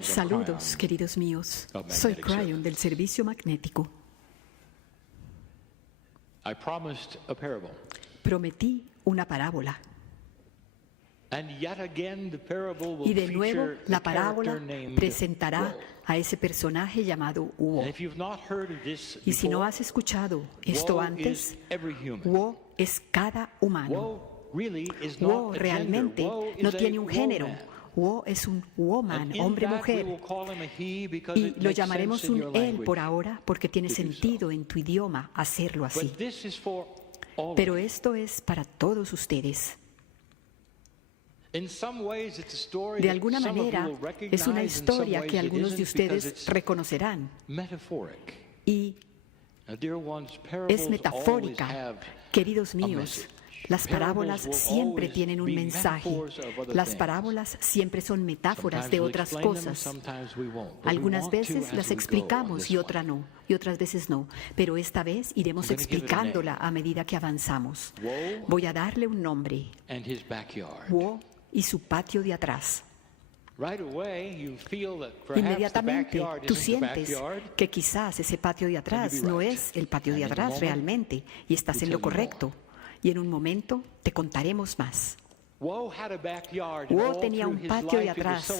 Saludos, queridos míos. Soy Cryon del Servicio Magnético. Prometí una parábola. Y de nuevo la parábola presentará a ese personaje llamado Wo. Y si no has escuchado esto antes, Wo es cada humano. Wo realmente no tiene un género. Wo es un woman, hombre-mujer, y lo llamaremos un él por ahora porque tiene sentido en tu idioma hacerlo así. Pero esto es para todos ustedes. De alguna manera, es una historia que algunos de ustedes reconocerán y es metafórica. Queridos míos, las parábolas siempre tienen un mensaje. Las parábolas siempre son metáforas de otras cosas. Algunas veces las explicamos y otras no, y otras veces no. Pero esta vez iremos explicándola a medida que avanzamos. Voy a darle un nombre. Wo y su patio de atrás. Inmediatamente tú sientes que quizás ese patio de atrás no es el patio de atrás realmente y estás en lo correcto. Y en un momento te contaremos más. Wo tenía un patio de atrás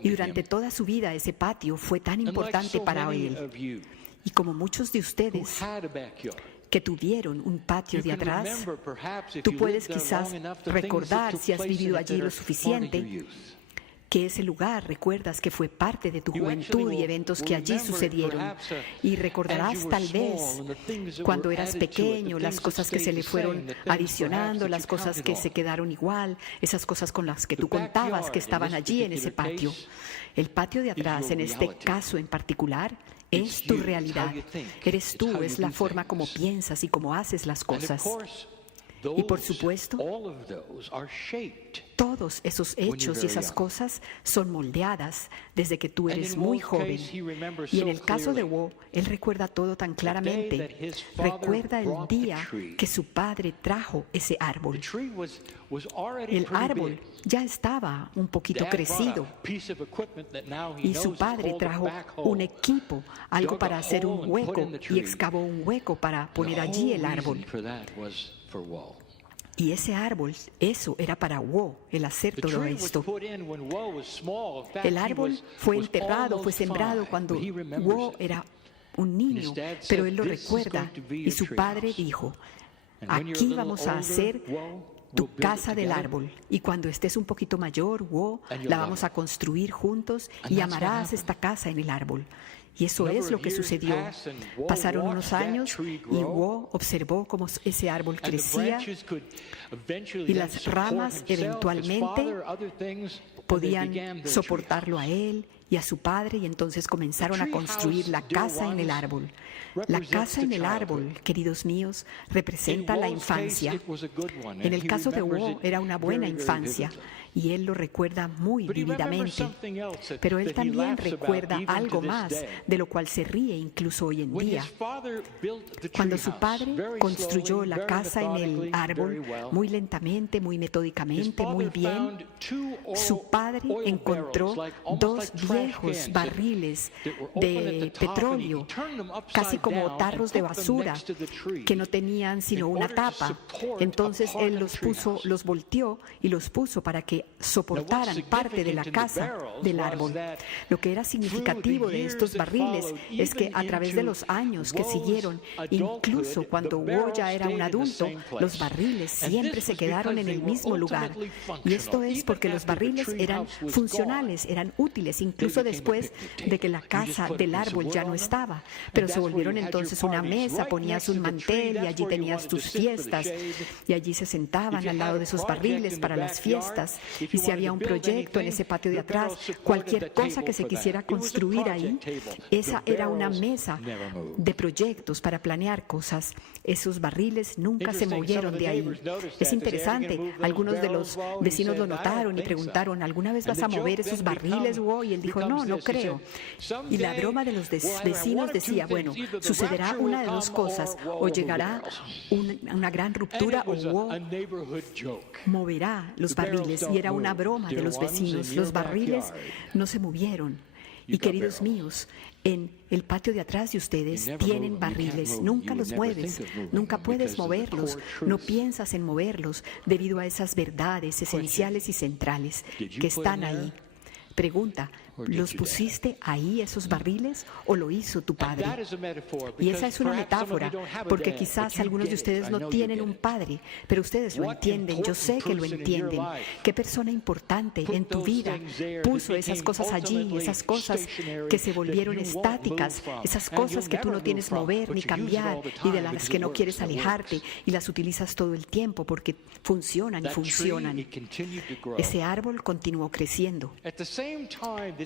y durante toda su vida ese patio fue tan importante para él. Y como muchos de ustedes que tuvieron un patio de atrás, tú puedes quizás recordar, si has vivido allí lo suficiente, que ese lugar recuerdas que fue parte de tu juventud y eventos que allí sucedieron. Y recordarás tal vez cuando eras pequeño, las cosas que se le fueron adicionando, las cosas que se quedaron igual, esas cosas con las que tú contabas que estaban allí en ese patio. El patio de atrás, en este caso en particular, es tu realidad. Eres tú, es la forma como piensas y como haces las cosas. Y por supuesto, todos esos hechos y esas cosas son moldeadas desde que tú eres muy joven. Y en el caso de Wo, él recuerda todo tan claramente. Recuerda el día que su padre trajo ese árbol. El árbol ya estaba un poquito crecido y su padre trajo un equipo, algo para hacer un hueco, y excavó un hueco para poner allí el árbol. Y ese árbol, eso era para Wo, el hacer todo esto. El árbol fue enterrado, fue sembrado cuando Wo era un niño, pero él lo recuerda. Y su padre dijo, aquí vamos a hacer tu casa del árbol. Y cuando estés un poquito mayor, Wo, la vamos a construir juntos y amarás esta casa en el árbol. Y eso es lo que sucedió. Pasaron unos años y Wo observó cómo ese árbol crecía y las ramas eventualmente podían soportarlo a él y a su padre, y entonces comenzaron a construir la casa en el árbol. La casa en el árbol, queridos míos, representa la infancia. En el caso de Wo era una buena infancia y él lo recuerda muy vívidamente. Pero él también recuerda algo más, de lo cual se ríe incluso hoy en día. Cuando su padre construyó la casa en el árbol, muy lentamente, muy metódicamente, muy bien, su padre encontró dos viejos barriles de petróleo, casi como tarros de basura, que no tenían sino una tapa. Entonces él los volteó y los puso para que soportaran parte de la casa del árbol. Lo que era significativo de estos barriles es que a través de los años que siguieron, incluso cuando Wo ya era un adulto, los barriles siempre se quedaron en el mismo lugar. Y esto es porque los barriles eran funcionales, eran útiles, incluso después de que la casa del árbol ya no estaba. Pero se volvieron entonces una mesa, ponías un mantel y allí tenías tus fiestas y allí se sentaban al lado de esos barriles para las fiestas. Y si había un proyecto en ese patio de atrás, cualquier cosa que se quisiera construir ahí, esa era una mesa de proyectos para planear cosas. Esos barriles nunca se movieron de ahí. Es interesante, algunos de los vecinos lo notaron y preguntaron, ¿alguna vez vas a mover esos barriles, Wo? Y él dijo, dijo, no creo. Y la broma de los vecinos decía, bueno, sucederá una de dos cosas, o llegará una gran ruptura o Wo moverá los barriles. Y era una broma de los vecinos. Los barriles no se movieron. Y queridos míos, en el patio de atrás de ustedes tienen barriles. Nunca los mueves, nunca puedes moverlos, no piensas en moverlos debido a esas verdades esenciales y centrales que están ahí. Pregunta, ¿los pusiste ahí esos barriles o lo hizo tu padre? Y esa es una metáfora, porque quizás algunos de ustedes no tienen un padre, pero ustedes lo entienden, yo sé que lo entienden. ¿Qué persona importante en tu vida puso esas cosas allí, esas cosas que se volvieron estáticas, esas cosas que tú no tienes mover ni cambiar y de las que no quieres alejarte y las utilizas todo el tiempo porque funcionan y funcionan? Ese árbol continuó creciendo.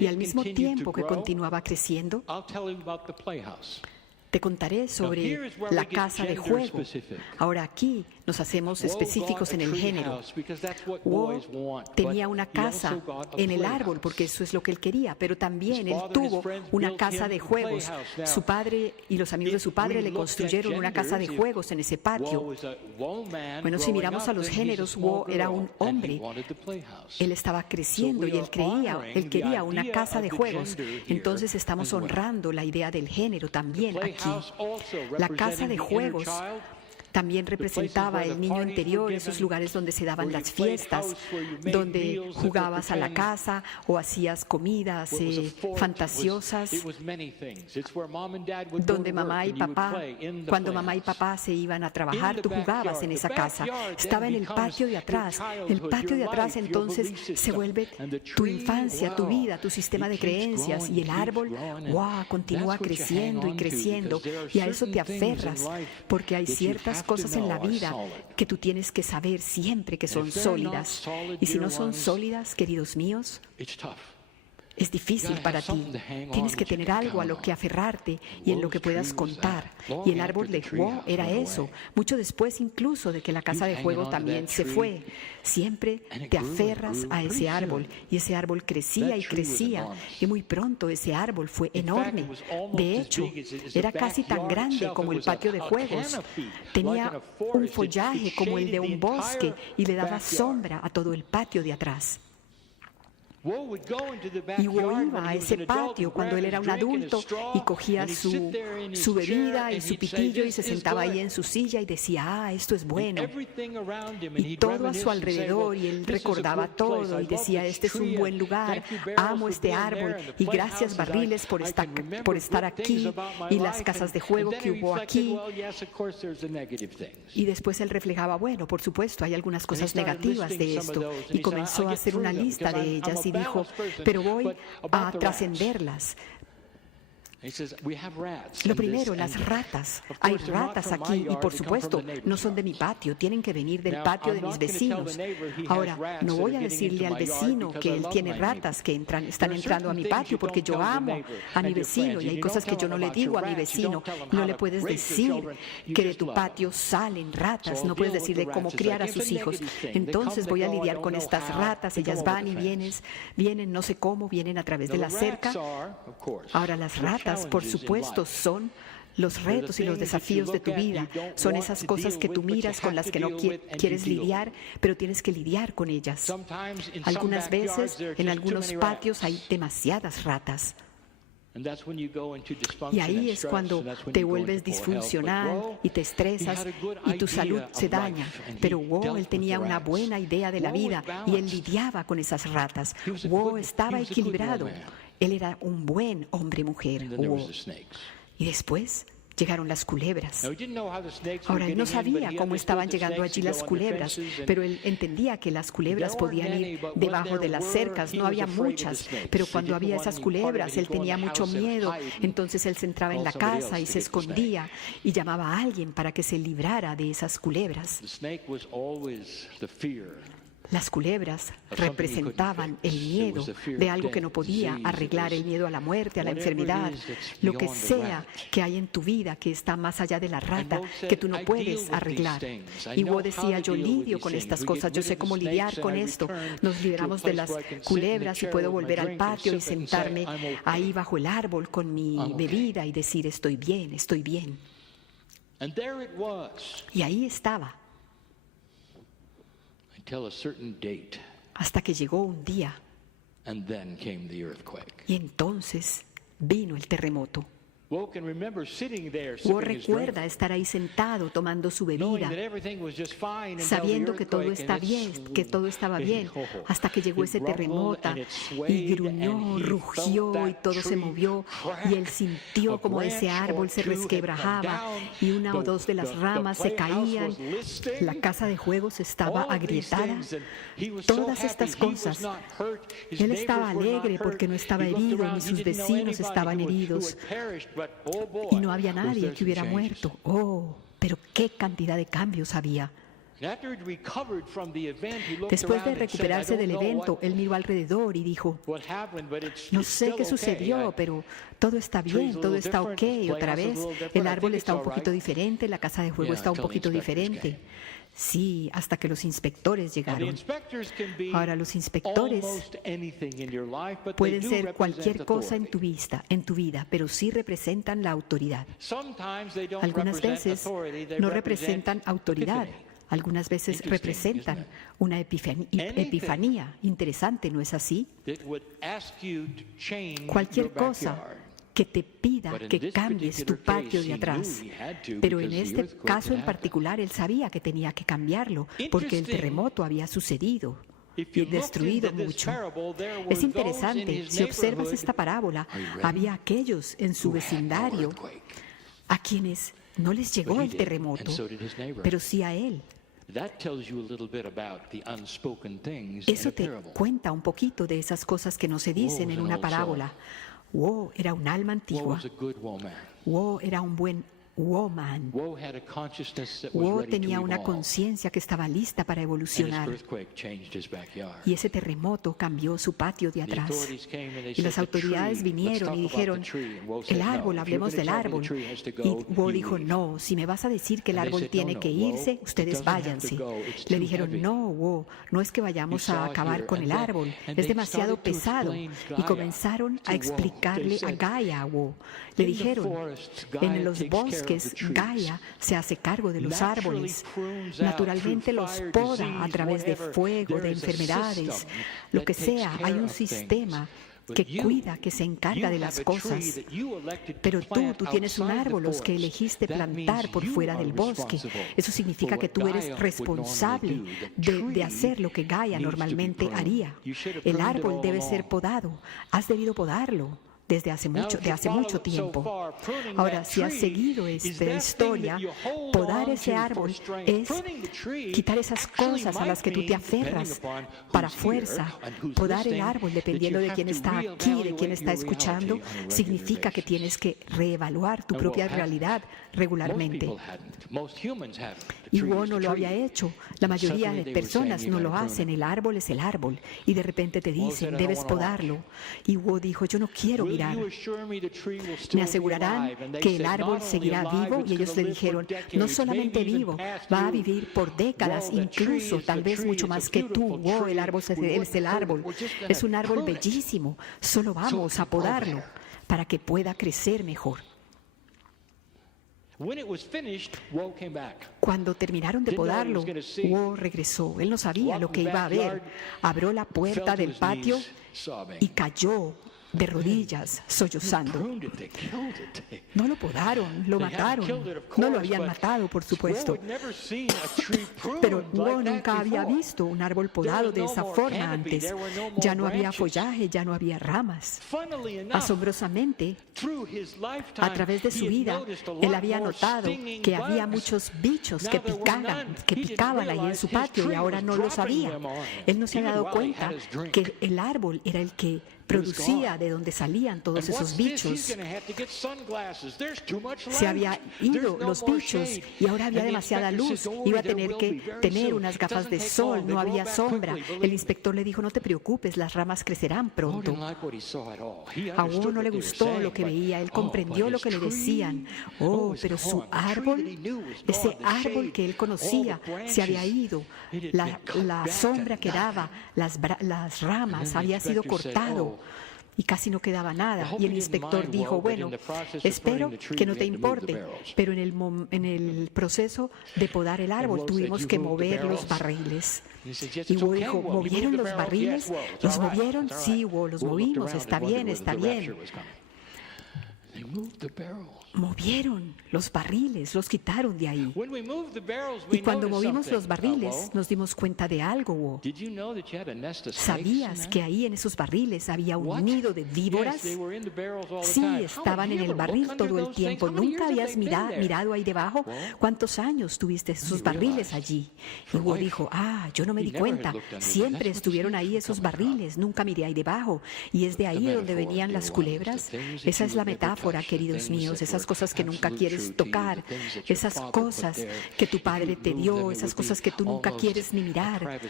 Y al mismo tiempo que continuaba creciendo, te contaré sobre la casa de juego. Ahora aquí nos hacemos específicos en el género. Wo tenía una casa en el árbol porque eso es lo que él quería, pero también él tuvo una casa de juegos. Su padre y los amigos de su padre le construyeron una casa de juegos en ese patio. Bueno, si miramos a los géneros, Wo era un hombre. Él estaba creciendo y él quería una casa de juegos. Entonces estamos honrando la idea del género también aquí. La casa de juegos también representaba el niño interior, esos lugares donde se daban las fiestas, donde jugabas a la casa o hacías comidas fantasiosas, donde cuando mamá y papá se iban a trabajar, tú jugabas en esa casa. Estaba en el patio de atrás. El patio de atrás entonces se vuelve tu infancia, tu vida, tu sistema de creencias, y el árbol, continúa creciendo y creciendo, y a eso te aferras, porque hay ciertas cosas en la vida que tú tienes que saber siempre que son sólidas. Y si no son sólidas, queridos míos, es difícil para ti. Tienes que tener algo a lo que aferrarte y en lo que puedas contar. Y el árbol de Wo era eso. Mucho después incluso de que la casa de juego también se fue. Siempre te aferras a ese árbol. Y ese árbol crecía y crecía. Y muy pronto ese árbol fue enorme. De hecho, era casi tan grande como el patio de juegos. Tenía un follaje como el de un bosque y le daba sombra a todo el patio de atrás. Y Wo iba a ese patio cuando él era un adulto y cogía su bebida y su pitillo y se sentaba ahí en su silla y decía, esto es bueno. Y todo a su alrededor, y él recordaba todo y decía, este es un buen lugar, amo este árbol y gracias barriles por estar aquí y las casas de juego que hubo aquí. Y después él reflejaba, bueno, por supuesto, hay algunas cosas negativas de esto, y comenzó a hacer una lista de ellas y dijo, pero voy a trascenderlas. Lo primero, las ratas. Hay ratas aquí y por supuesto no son de mi patio, tienen que venir del patio de mis vecinos. Ahora, no voy a decirle al vecino que él tiene ratas que están entrando a mi patio porque yo amo a mi vecino y hay cosas que yo no le digo a mi vecino. No le puedes decir que de tu patio salen ratas, no puedes decirle cómo criar a sus hijos. Entonces voy a lidiar con estas ratas, ellas van y vienen no sé cómo, vienen a través de la cerca. Ahora las ratas, por supuesto, son los retos y los desafíos de tu vida. Son esas cosas que tú miras con las que no quieres lidiar, pero tienes que lidiar con ellas. Algunas veces, en algunos patios hay demasiadas ratas. Y ahí es cuando te vuelves disfuncional y te estresas y tu salud se daña. Pero Wo, él tenía una buena idea de la vida y él lidiaba con esas ratas. Wo estaba equilibrado. Él era un buen hombre-mujer. Y después llegaron las culebras. Ahora, él no sabía cómo estaban llegando allí las culebras, pero él entendía que las culebras podían ir debajo de las cercas. No había muchas, pero cuando había esas culebras, él tenía mucho miedo. Entonces él se entraba en la casa y se escondía y llamaba a alguien para que se librara de esas culebras. Las culebras representaban el miedo de algo que no podía arreglar, el miedo a la muerte, a la enfermedad, lo que sea que hay en tu vida que está más allá de la rata, que tú no puedes arreglar. Y Wo decía, yo lidio con estas cosas, yo sé cómo lidiar con esto. Nos liberamos de las culebras y puedo volver al patio y sentarme ahí bajo el árbol con mi bebida y decir, estoy bien, estoy bien. Y ahí estaba. Hasta que llegó un día. Y entonces vino el terremoto. Wo recuerda estar ahí sentado tomando su bebida, sabiendo que todo está bien, que todo estaba bien, hasta que llegó ese terremoto y gruñó, rugió y todo se movió y él sintió como ese árbol se resquebrajaba y una o dos de las ramas se caían. La casa de juegos estaba agrietada. Todas estas cosas. Él estaba alegre porque no estaba herido, ni sus vecinos estaban heridos. Y no había nadie que hubiera muerto. Oh, pero qué cantidad de cambios había. Después de recuperarse del evento, él miró alrededor y dijo, no sé qué sucedió, pero todo está bien, todo está ok. Otra vez, el árbol está un poquito diferente, la casa de juego está un poquito diferente. Sí, hasta que los inspectores llegaron. Ahora, los inspectores pueden ser cualquier cosa en tu vida, pero sí representan la autoridad. Algunas veces no representan autoridad. Algunas veces representan una epifanía. Interesante, ¿no es así? Cualquier cosa que te pida que cambies tu patio de atrás. Pero en este caso en particular, él sabía que tenía que cambiarlo, porque el terremoto había sucedido y destruido mucho. Es interesante, si observas esta parábola, había aquellos en su vecindario a quienes no les llegó el terremoto, pero sí a él. Eso te cuenta un poquito de esas cosas que no se dicen en una parábola. Wo era un alma antigua. Wo era un buen woman. Wo tenía una conciencia que estaba lista para evolucionar. Y ese terremoto cambió su patio de atrás. Y las autoridades vinieron y dijeron, el árbol, hablemos del árbol. Y Wo dijo, no, si me vas a decir que el árbol tiene que irse, ustedes váyanse. Le dijeron, no, Wo, no es que vayamos a acabar con el árbol, es demasiado pesado. Y comenzaron a explicarle a Gaia a Wo. Le dijeron, en los bosques, Gaia se hace cargo de los árboles. Naturalmente los poda a través de fuego, de enfermedades, lo que sea. Hay un sistema que cuida, que se encarga de las cosas. Pero tú tienes un árbol, los que elegiste plantar por fuera del bosque. Eso significa que tú eres responsable de hacer lo que Gaia normalmente haría. El árbol debe ser podado. Has debido podarlo desde hace mucho tiempo. Ahora, si has seguido esta historia, podar ese árbol es quitar esas cosas a las que tú te aferras para fuerza. Podar el árbol, dependiendo de quién está aquí, de quién está escuchando, significa que tienes que reevaluar tu propia realidad regularmente. Y Wo no lo había hecho. La mayoría de personas no lo hacen. El árbol es el árbol. Y de repente te dicen, debes podarlo. Y Wo dijo, yo no quiero mirar. ¿Me asegurarán que el árbol seguirá vivo? Y ellos le dijeron, no solamente vivo, va a vivir por décadas, incluso tal vez mucho más que tú. Wo, el árbol es el árbol. Es un árbol bellísimo. Solo vamos a podarlo para que pueda crecer mejor. Cuando terminaron de podarlo, Wo regresó. Él no sabía lo que iba a ver. Abrió la puerta del patio y cayó de rodillas, sollozando. No lo podaron, lo mataron. No lo habían matado, por supuesto. Pero Wo nunca había visto un árbol podado de esa forma antes. Ya no había follaje, ya no había ramas. Asombrosamente, a través de su vida, él había notado que había muchos bichos que picaban ahí en su patio y ahora no lo sabía. Él no se había dado cuenta que el árbol era el que producía, de donde salían todos esos bichos. Se había ido los bichos y ahora había demasiada luz. Iba a tener que tener unas gafas de sol, no había sombra. El inspector le dijo, no te preocupes, las ramas crecerán pronto. A Wo no le gustó lo que veía, él comprendió lo que le decían. Oh, pero su árbol, ese árbol que él conocía, se había ido. La sombra que daba, las ramas, había sido cortado y casi no quedaba nada. Y el inspector dijo, bueno, espero que no te importe, pero en el proceso de podar el árbol tuvimos que mover los barriles. Y Wo dijo, ¿movieron los barriles? ¿Los movieron? Sí, Wo, los movimos, está bien, está bien. Movieron los barriles, los quitaron de ahí. Y cuando movimos los barriles, nos dimos cuenta de algo, Wo. ¿Sabías que ahí en esos barriles había un nido de víboras? Sí, estaban en el barril todo el tiempo. ¿Nunca habías mirado ahí debajo? ¿Cuántos años tuviste esos barriles allí? Y Wo dijo, yo no me di cuenta. Siempre estuvieron ahí esos barriles. Nunca miré ahí debajo. Y es de ahí donde venían las culebras. Esa es la metáfora, queridos míos. Esas cosas que nunca quieres tocar, esas cosas que tu padre te dio, esas cosas que tú nunca quieres ni mirar,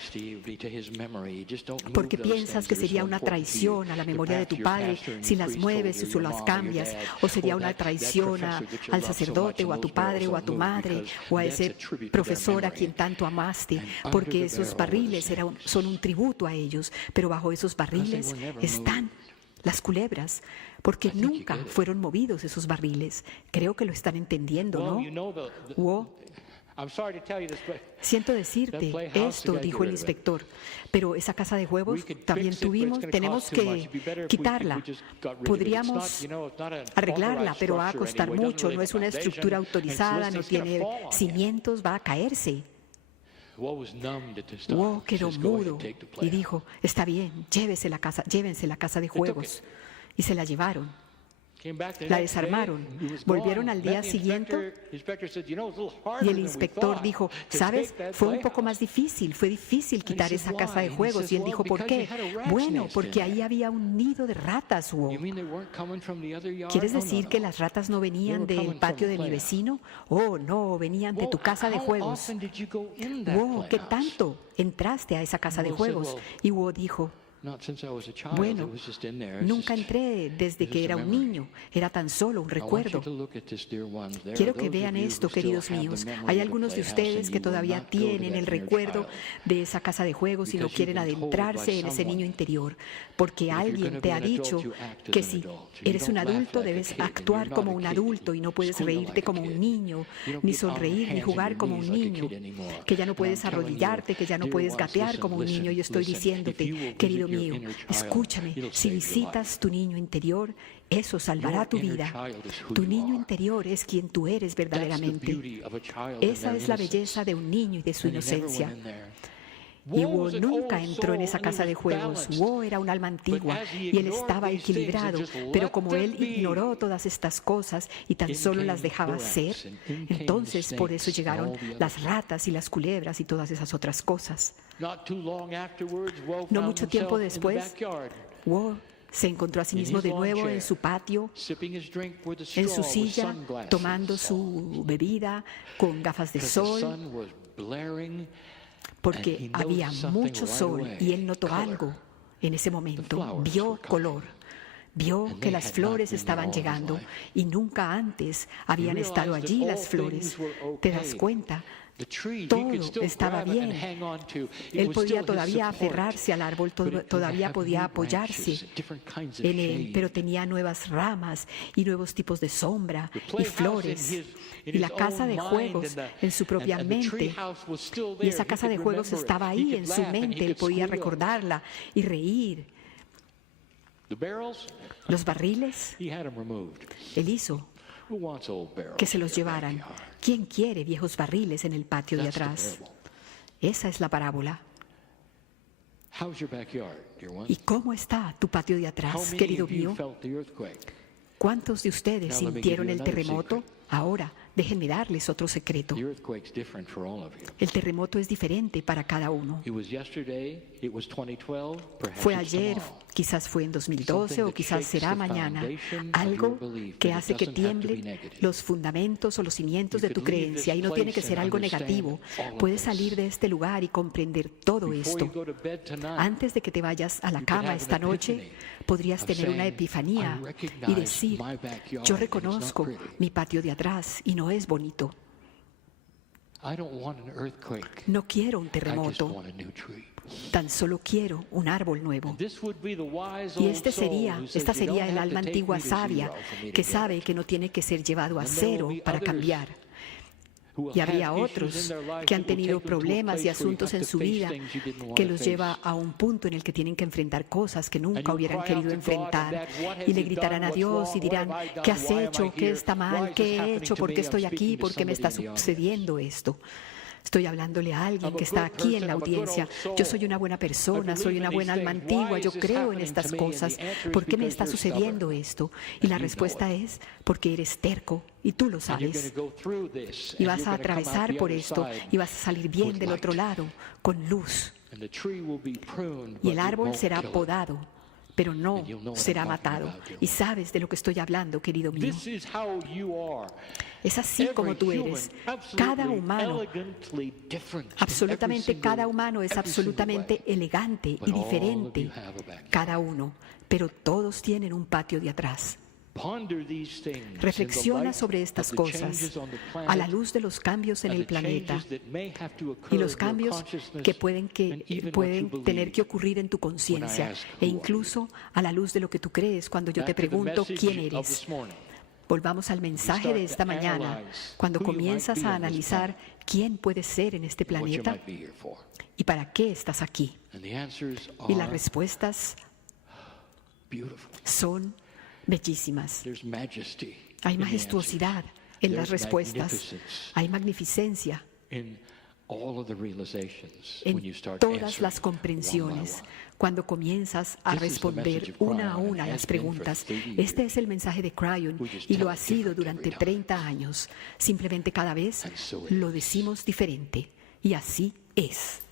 porque piensas que sería una traición a la memoria de tu padre si las mueves o las cambias, o sería una traición al sacerdote o a tu padre o a tu madre o a ese profesor a quien tanto amaste, porque esos barriles son un tributo a ellos, pero bajo esos barriles están las culebras, porque nunca fueron movidos esos barriles. Creo que lo están entendiendo, ¿no? Wo, siento decirte esto, dijo el inspector, pero esa casa de juegos también tenemos que quitarla. Podríamos arreglarla, pero va a costar mucho, no es una estructura autorizada, no tiene cimientos, va a caerse. Wo quedó mudo y dijo, está bien, llévense la casa de juegos. Y se la llevaron. La desarmaron. Volvieron al día siguiente y el inspector dijo, ¿sabes? Fue un poco más difícil. Fue difícil quitar esa casa de juegos. Y él dijo, ¿por qué? Bueno, porque ahí había un nido de ratas, Wo. ¿Quieres decir que las ratas no venían del patio de mi vecino? Oh, no, venían de tu casa de juegos. Wo, ¿qué tanto entraste a esa casa de juegos? Y Wo dijo, bueno, nunca entré desde que era un niño, era tan solo un recuerdo. Quiero que vean esto, queridos míos. Hay algunos de ustedes que todavía tienen el recuerdo de esa casa de juegos y no quieren adentrarse en ese niño interior, porque alguien te ha dicho que si eres un adulto debes actuar como un adulto y no puedes reírte como un niño, ni sonreír, ni jugar como un niño, que ya no puedes arrodillarte, que ya no puedes gatear como un niño. Y estoy diciéndote, querido mío, escúchame, si visitas tu niño interior, eso salvará tu vida. Tu niño interior es quien tú eres verdaderamente. Esa es la belleza de un niño y de su inocencia. Y Wo nunca entró en esa casa de juegos. Wo era un alma antigua y él estaba equilibrado, pero como él ignoró todas estas cosas y tan solo las dejaba ser, entonces por eso llegaron las ratas y las culebras y todas esas otras cosas. No mucho tiempo después, Wo se encontró a sí mismo de nuevo en su patio, en su silla, tomando su bebida con gafas de sol, porque había mucho sol y él notó algo en ese momento, vio color. Vio que las flores estaban llegando y nunca antes habían estado allí las flores. ¿Te das cuenta? Todo estaba bien. Él podía todavía aferrarse al árbol, todavía podía apoyarse en él, pero tenía nuevas ramas y nuevos tipos de sombra y flores. Y la casa de juegos en su propia mente, y esa casa de juegos estaba ahí en su mente, él podía recordarla y reír. Los barriles, él hizo que se los llevaran. ¿Quién quiere viejos barriles en el patio de atrás? Esa es la parábola. ¿Y cómo está tu patio de atrás, querido mío? ¿Cuántos de ustedes sintieron el terremoto? Ahora, déjenme darles otro secreto. The earthquake's different for all of you. El terremoto es diferente para cada uno. It was yesterday, it was 2012, perhaps Fue it's ayer, tomorrow. quizás fue en 2012 o quizás será mañana. Algo que hace que tiemble los fundamentos o los cimientos de tu creencia, y no tiene que ser algo negativo. Puedes salir de este lugar y comprender todo esto. Antes de que te vayas a la cama esta noche, podrías tener una epifanía y decir: yo reconozco mi patio de atrás y no es bonito. I don't want an earthquake. No quiero un I just terremoto, want a new tree. tan solo quiero un árbol nuevo. This would be the wise Y old soul who says, esta "You sería don't el have alma to take antigua me to sabia, 0 for me to que get sabe it." que no tiene que ser llevado a And there will cero be para others cambiar. who will Y habría have issues otros in their life que han that will tenido take them to a problemas y place where you asuntos have en to su face vida things you didn't want que to los face. lleva a un punto en el que tienen que enfrentar cosas que nunca you'll hubieran cry querido out to God enfrentar, and that, "What has y le he gritarán done? a What's Dios y wrong? dirán: What have I done? ¿qué has Why am I hecho? ¿Qué here? está Why mal? is this ¿Qué he happening hecho? to ¿Por me? qué I'm estoy aquí? speaking to ¿Por qué me está somebody in the audience. sucediendo esto? Estoy hablándole a alguien que está aquí en la audiencia. Yo soy una buena persona, soy una buena alma antigua, yo creo en estas cosas. ¿Por qué me está sucediendo esto? Y la respuesta es: porque eres terco y tú lo And you're sabes. going to go through this, Y and vas you're a going to come out atravesar the por other esto side y vas a salir bien with del otro light. lado, con luz. And the tree will be pruned, Y but el it árbol won't será kill it. podado, pero no And you'll know what será I'm talking matado. about, dear Y Lord. sabes de lo que estoy hablando, querido mío. This is how you are. Es así Every como tú human, eres. absolutely Cada humano, elegantly different in absolutamente every cada single- humano es every single absolutamente way. elegante But y all of diferente. you have a backyard. Cada uno, pero todos tienen un patio de atrás. Ponder these things in the Reflexiona light sobre of estas the cosas changes on the planet a la luz de los cambios en and el the planeta changes that may have to occur y los in your cambios consciousness que pueden and even what you tener believe. que ocurrir en tu conciencia, ask, e "Who are incluso a la luz de lo que tú crees cuando yo te Back to the pregunto message quién of eres. this morning. Volvamos al mensaje de esta mañana, cuando comienzas a analizar quién puedes ser en este What you planeta might be here for. y para qué estás aquí. And the answers Y las are respuestas beautiful. son bellísimas. There's majesty Hay in the majestuosidad answers. en las There's respuestas. magnificence Hay magnificencia in all of the realizations en when you start todas answering las one by comprensiones one. cuando comienzas a This is the responder message of una a Cryon, una and las has been for preguntas. 30 Este es el mensaje de Cryon We just y lo tell ha it sido different durante every time. 30 años. Simplemente cada vez And so it lo is. decimos diferente. Y así es.